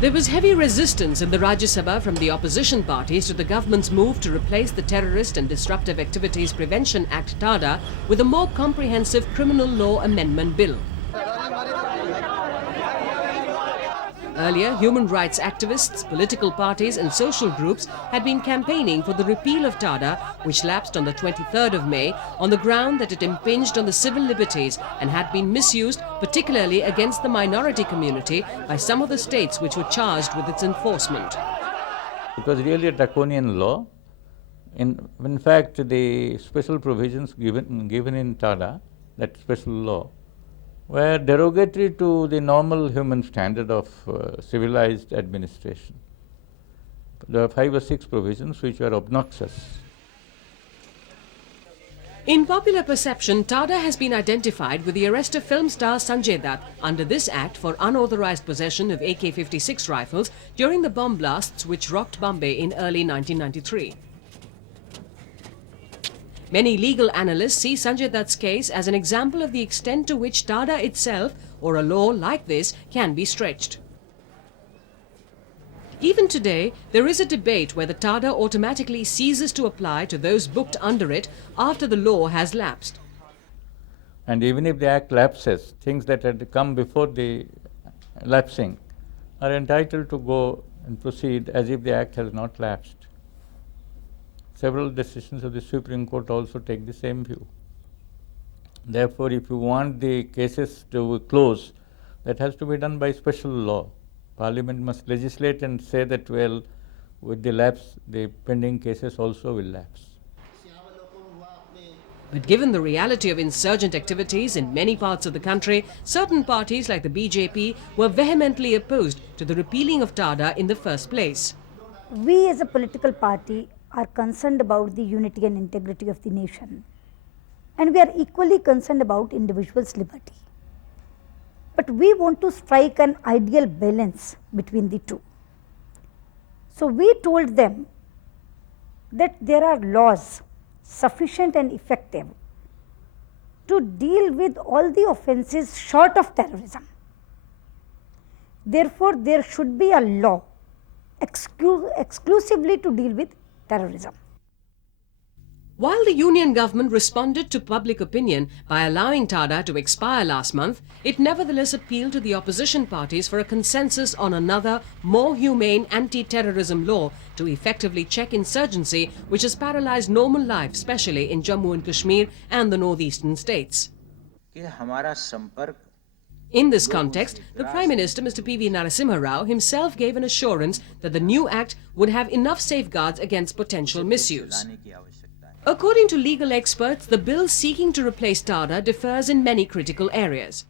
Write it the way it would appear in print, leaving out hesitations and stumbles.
There was heavy resistance in the Rajya Sabha from the opposition parties to the government's move to replace the Terrorist and Disruptive Activities Prevention Act Tada with a more comprehensive criminal law amendment bill. Earlier, human rights activists, political parties and social groups had been campaigning for the repeal of Tada, which lapsed on the 23rd of May, on the ground that it impinged on the civil liberties and had been misused, particularly against the minority community, by some of the states which were charged with its enforcement. It was really a draconian law. In fact, the special provisions given in Tada, that special law, were derogatory to the normal human standard of civilized administration. There are 5 or 6 provisions which were obnoxious. In popular perception, Tada has been identified with the arrest of film star Sanjay Dutt under this act for unauthorized possession of AK-56 rifles during the bomb blasts which rocked Bombay in early 1993. Many legal analysts see Sanjay Dutt's case as an example of the extent to which Tada itself, or a law like this, can be stretched. Even today, there is a debate whether Tada automatically ceases to apply to those booked under it after the law has lapsed. And even if the act lapses, things that had come before the lapsing are entitled to go and proceed as if the act has not lapsed. Several decisions of the Supreme Court also take the same view. Therefore, if you want the cases to close, that has to be done by special law. Parliament must legislate and say that, well, with the lapse, the pending cases also will lapse. But given the reality of insurgent activities in many parts of the country, certain parties like the BJP were vehemently opposed to the repealing of Tada in the first place. We as a political party are concerned about the unity and integrity of the nation, and we are equally concerned about individuals' liberty. But we want to strike an ideal balance between the two. So we told them that there are laws sufficient and effective to deal with all the offences short of terrorism. Therefore, there should be a law exclusively to deal with terrorism. While the Union government responded to public opinion by allowing Tada to expire last month, it nevertheless appealed to the opposition parties for a consensus on another, more humane anti-terrorism law to effectively check insurgency, which has paralysed normal life, especially in Jammu and Kashmir and the northeastern states. In this context, the Prime Minister, Mr. P.V. Narasimha Rao, himself gave an assurance that the new act would have enough safeguards against potential misuse. According to legal experts, the bill seeking to replace Tada differs in many critical areas.